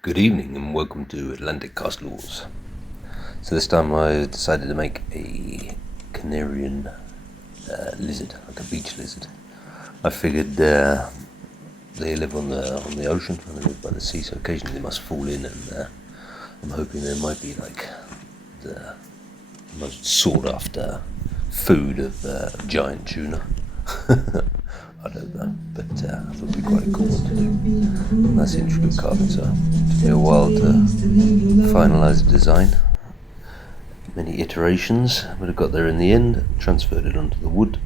Good evening and welcome to Atlantic Castles. So this time I decided to make a Canarian lizard, like a beach lizard. I figured they live on the ocean and they live by the sea, so occasionally they must fall in, and I'm hoping there might be like the most sought after food of giant tuna. I don't know, but I thought it would be quite a cool one to do. Nice intricate carving, so it took me a while to finalise the design. Many iterations, but I got there in the end, transferred it onto the wood,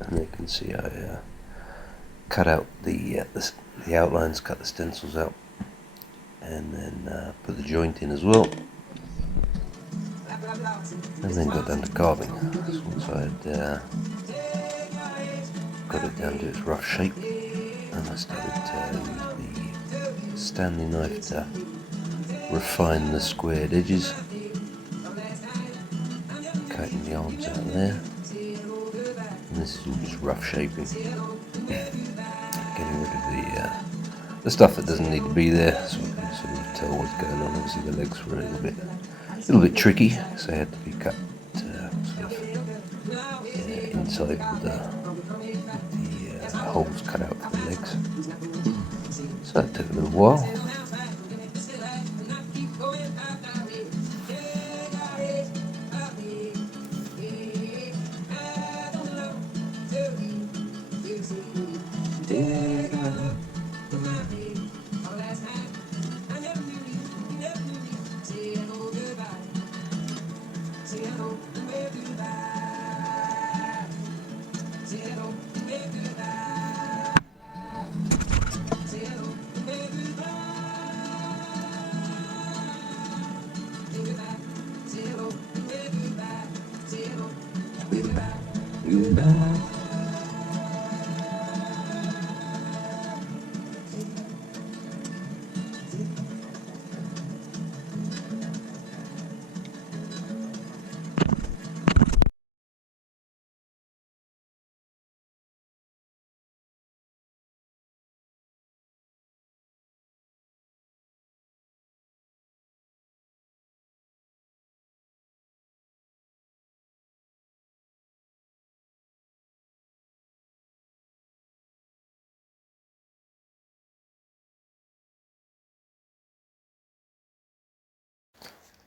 and you can see I cut out the outlines, cut the stencils out, and then put the joint in as well, and then got down to carving. So once I'd got it down to its rough shape, and I started to use the Stanley knife to refine the squared edges, cutting the arms out there, and this is all just rough shaping, getting rid of the stuff that doesn't need to be there, so we can sort of tell what's going on. Obviously the legs were a little bit tricky, so they had to be cut sort of inside with the holes cut out for the legs. So that took a little while.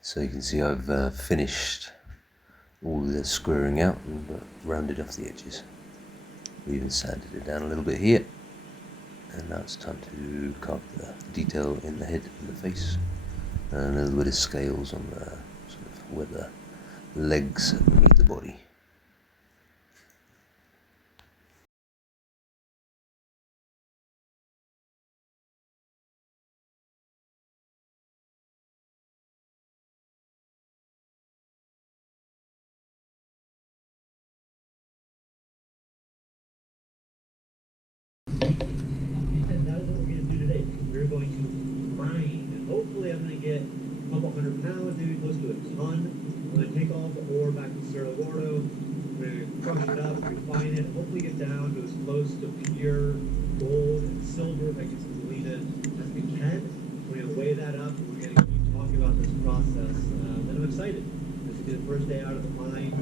So you can see I've finished all the squaring out and rounded off the edges. We even sanded it down a little bit here, and now it's time to carve the detail in the head and the face, and a little bit of scales on the sort of where the legs meet the body. And that is what we're going to do today. We're going to mine, and hopefully I'm going to get a couple 100 pounds, maybe close to a ton. I'm going to take all the ore back to Cerro Gordo. We're going to crush it up, refine it, and hopefully get down to as close to pure gold and silver, if I can Selena, as we can. We're going to weigh that up, and we're going to keep talking about this process. And I'm excited. This will be the first day out of the mine.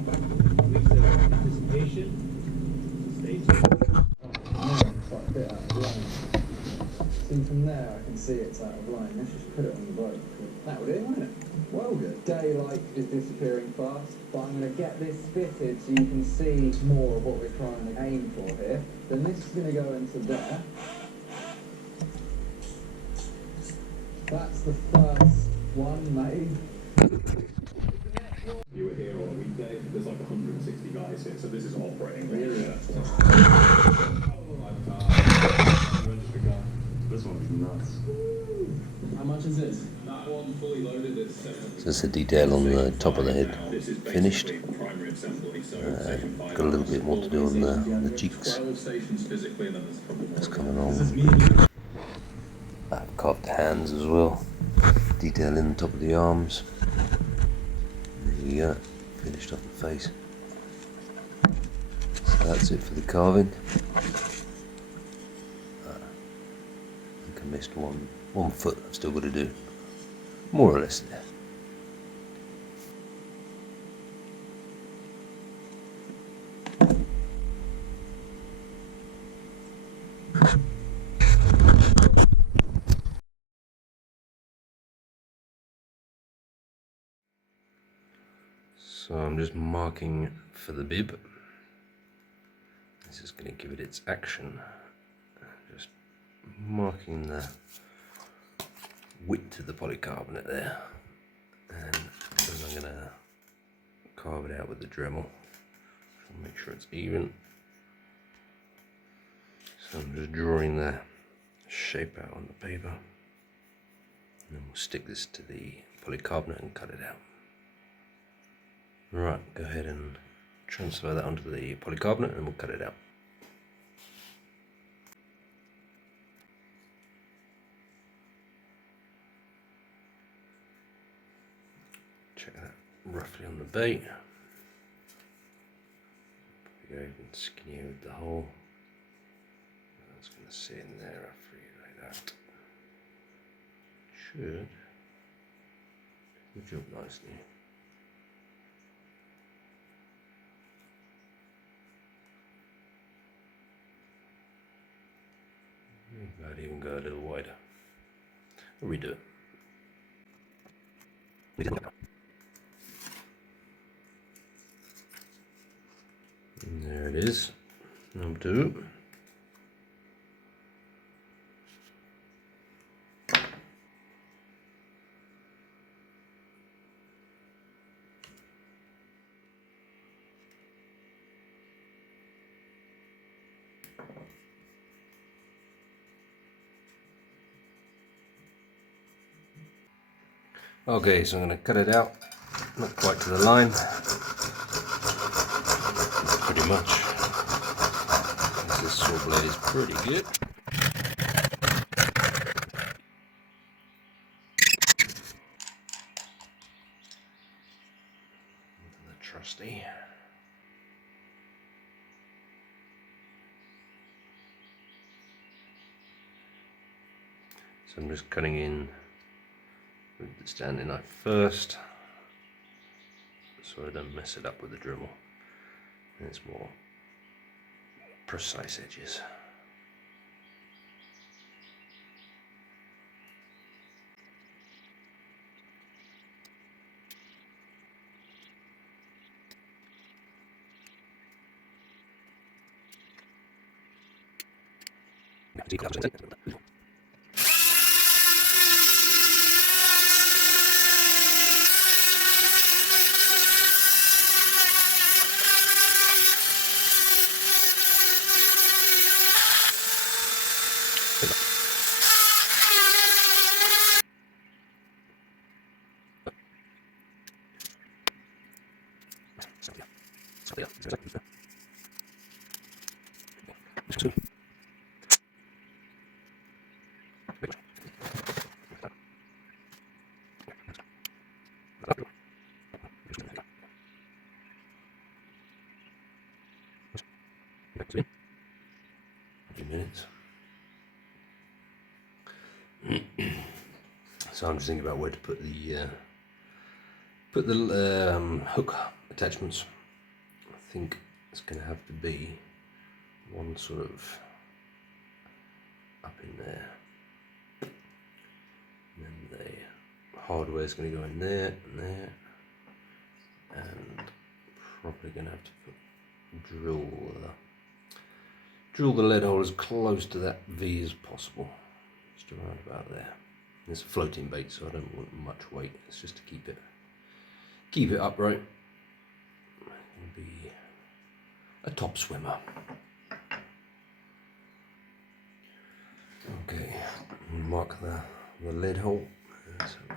Weeks of anticipation. So stay tuned. Quite a bit out of line. See, from there I can see it's out of line. Let's just put it on the boat. That would it, wouldn't it? Well good. Daylight is disappearing fast, but I'm going to get this fitted so you can see more of what we're trying to aim for here. Then this is going to go into there. That's the first one made. You were here on a weekday, there's like 160 guys here, so this is operating. Really? This one's nuts. How much is this? That one fully loaded is So that's the detail on the top of the head finished. primary assembly, so Got a little bit more to do on the cheeks. 12 stations physically, and then there's a couple more. It's coming on. I've carved the hands as well. Detail in the top of the arms. There you go. Finished off the face. So that's it for the carving. think I missed one foot. I've still got to do, more or less there. So I'm just marking for the bib. This is going to give it its action. Just marking the width of the polycarbonate there, and then I'm going to carve it out with the Dremel. Make sure it's even. So I'm just drawing the shape out on the paper, and then we'll stick this to the polycarbonate and cut it out. Right, go ahead and transfer that onto the polycarbonate and we'll cut it out. Check that roughly on the bait. Go even skinnier with the hole. That's going to sit in there roughly like that. Should do the job nicely. Might even go a little wider. I'll redo it. And there it is. Number 2. Okay, so I'm going to cut it out, not quite to the line, pretty much. This saw blade is pretty good. The trusty. So I'm just cutting in with the standing knife first, so I don't mess it up with the Dremel, and it's more precise edges. Minutes. So I'm just thinking about where to put the hook attachments. I think it's going to have to be one sort of up in there, and then the hardware is going to go in there and there, and probably going to have to drill the lead hole as close to that V as possible, just around about there. It's a floating bait, so I don't want much weight. It's just to keep it upright. It'll be a top swimmer. Okay, mark the lead hole. Let's have a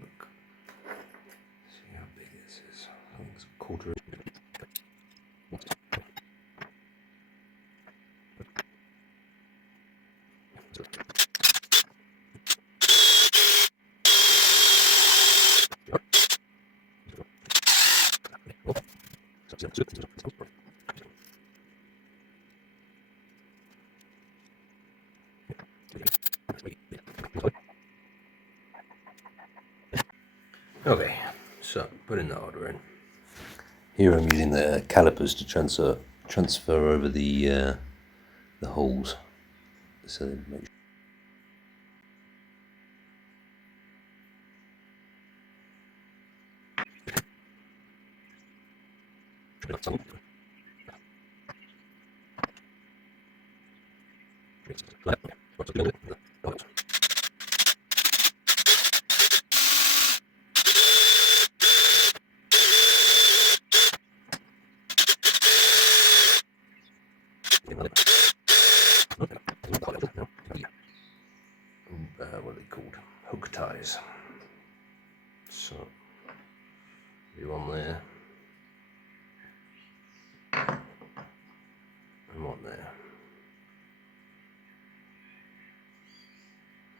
look. See how big this is. I think it's a quarter. Okay, so putting the hardware in. Here I'm using the calipers to transfer over the holes, so they make sure. What are they called? Hook ties. So you on there and one there.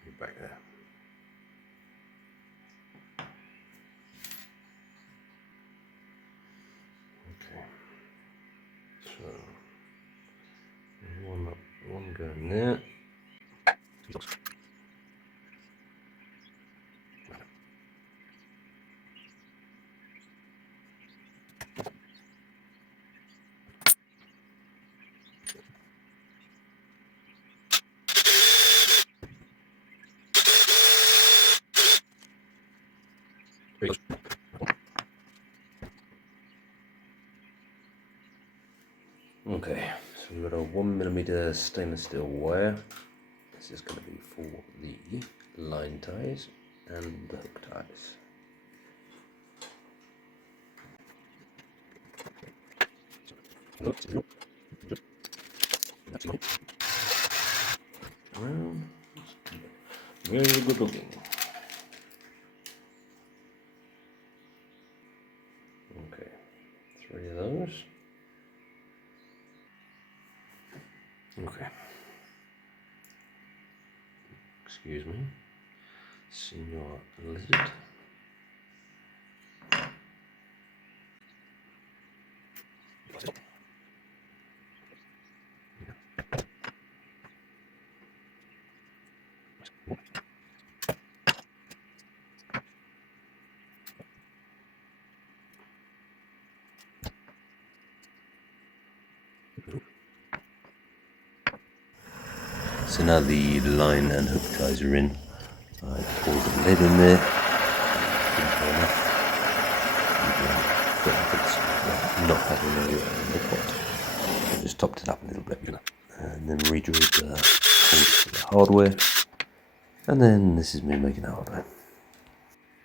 You're back there. Okay. So one going there. Okay, so we've got a 1mm stainless steel wire. This is going to be for the line ties and the hook ties. Well, very good looking. Okay, 3 of those. Okay. Excuse me. Senor Lizard. So now the line and hook ties are in. I poured the lid in there. Not having any in the pot. I just topped it up a little bit, and then redrew the holes for the hardware. And then this is me making the hardware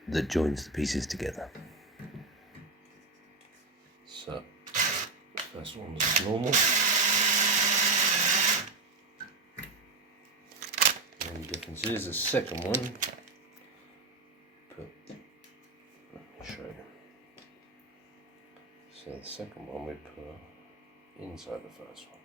that joins the pieces together. So, first one's normal. The only difference is the second one. Let me show you. So the second one we put inside the first one.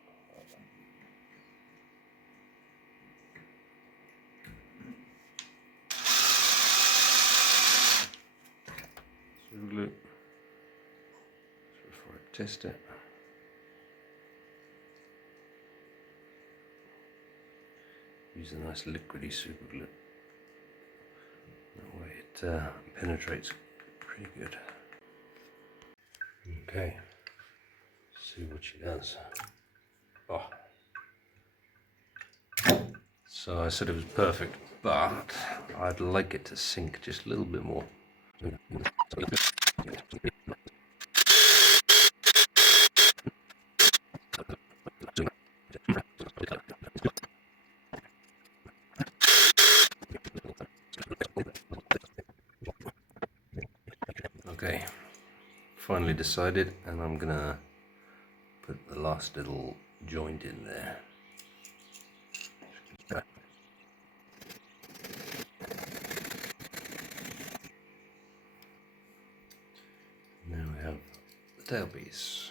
Super glue. So before I test it, use a nice liquidy super glue. That way it penetrates pretty good. Okay, see what she does. Oh. So I said it was perfect, but I'd like it to sink just a little bit more. Okay, finally decided, and I'm gonna put the last little joint in there. Now we have the tailpiece.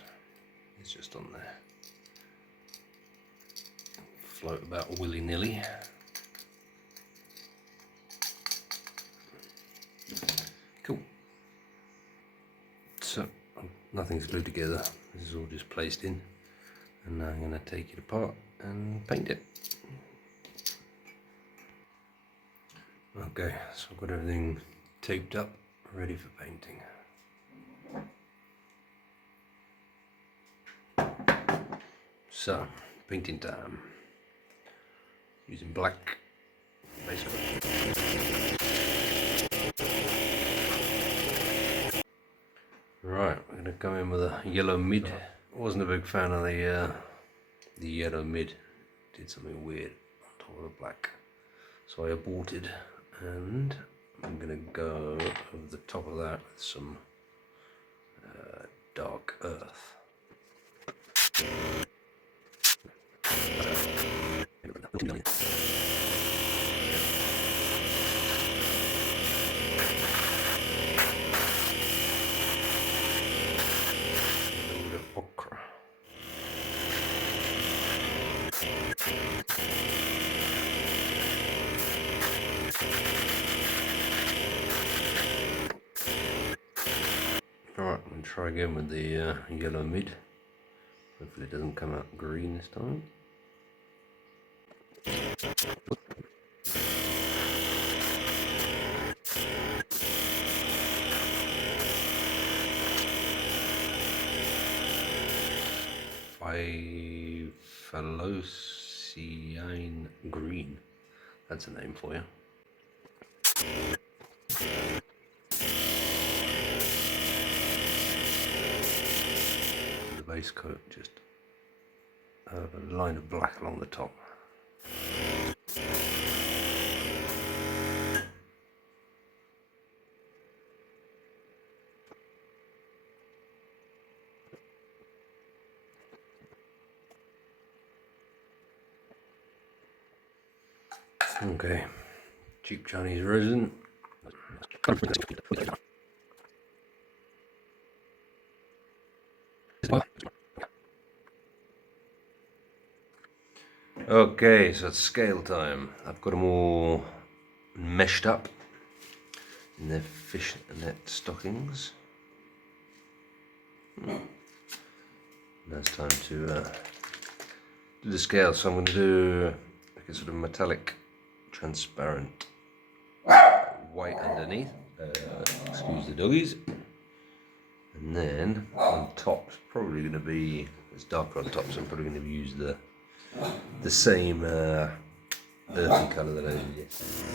It's just on there. Float about willy-nilly. Cool. So nothing's glued together. This is all just placed in, and now I'm going to take it apart and paint it. Okay, so I've got everything taped up, ready for painting. So, painting time. Using black base coat. Right, we're going to come in with a yellow mid. I wasn't a big fan of the yellow mid. Did something weird on top of the black. So I aborted, and I'm going to go over the top of that with some dark earth. Ochre. Alright, I'm going to try again with the yellow mid. Hopefully it doesn't come out green this time. Phalocyan green. That's a name for you. The base coat, just a line of black along the top. Okay, cheap Chinese resin. Okay, so it's scale time. I've got them all meshed up in their fish net stockings. Now it's time to do the scale. So I'm going to do like a sort of metallic, transparent white underneath. Excuse the doggies. And then on top, it's probably going to be, it's darker on top, so I'm probably going to use the same earthy colour that I did yesterday.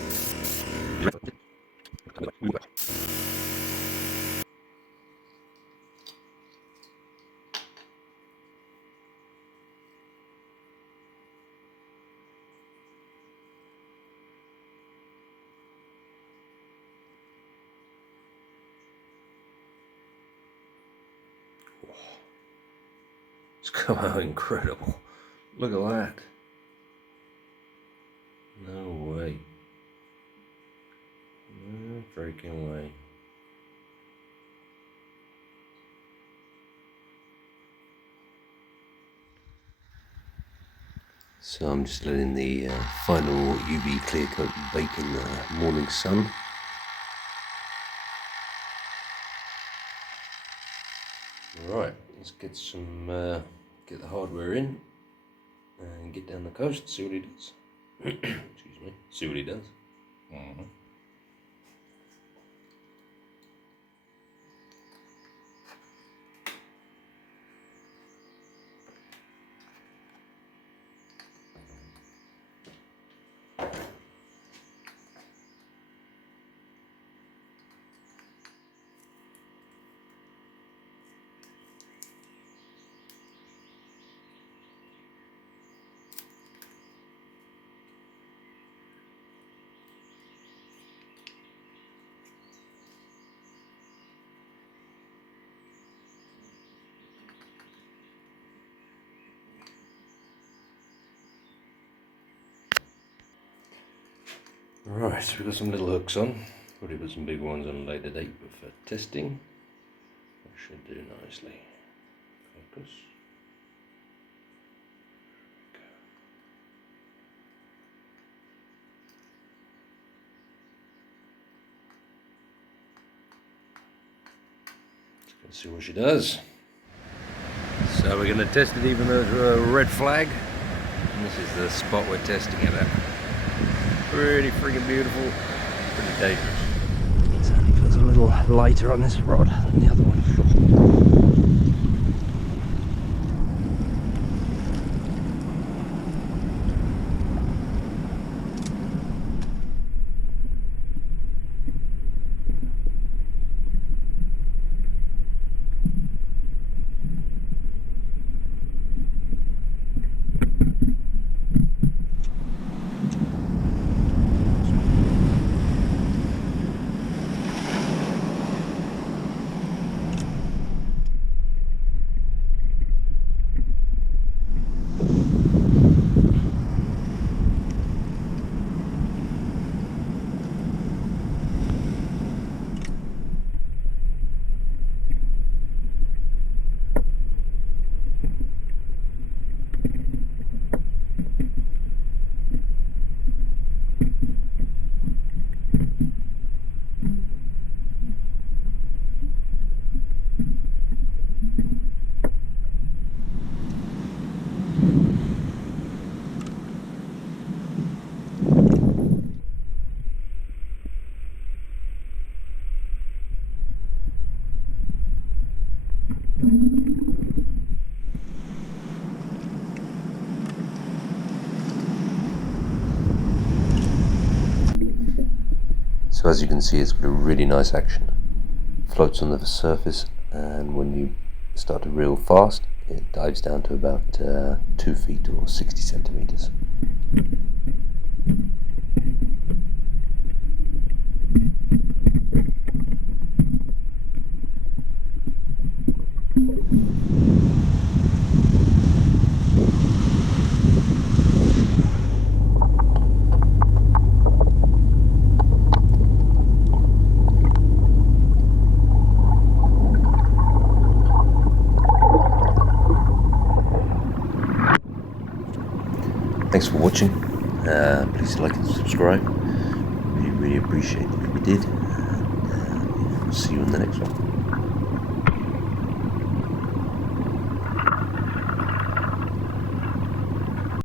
It's come out incredible. Look at that. No way. No freaking way. So I'm just letting the final UV clear coat bake in the morning sun. Right, let's get some get the hardware in and get down the coast, see what he does. Excuse me, see what he does. Right, so we've got some little hooks on. Probably put some big ones on a later date, but for testing, that should do nicely. Focus. Let's see what she does. So we're going to test it even though it's a red flag. And this is the spot we're testing it at. Pretty freaking beautiful, pretty dangerous. It certainly feels a little little lighter on this rod than the other one. So as you can see, it's got a really nice action. Floats on the surface, and when you start to reel fast, it dives down to about 2 feet or 60 centimeters. Thanks for watching. Please like and subscribe. Really appreciate it if you did. And we'll see you in the next one.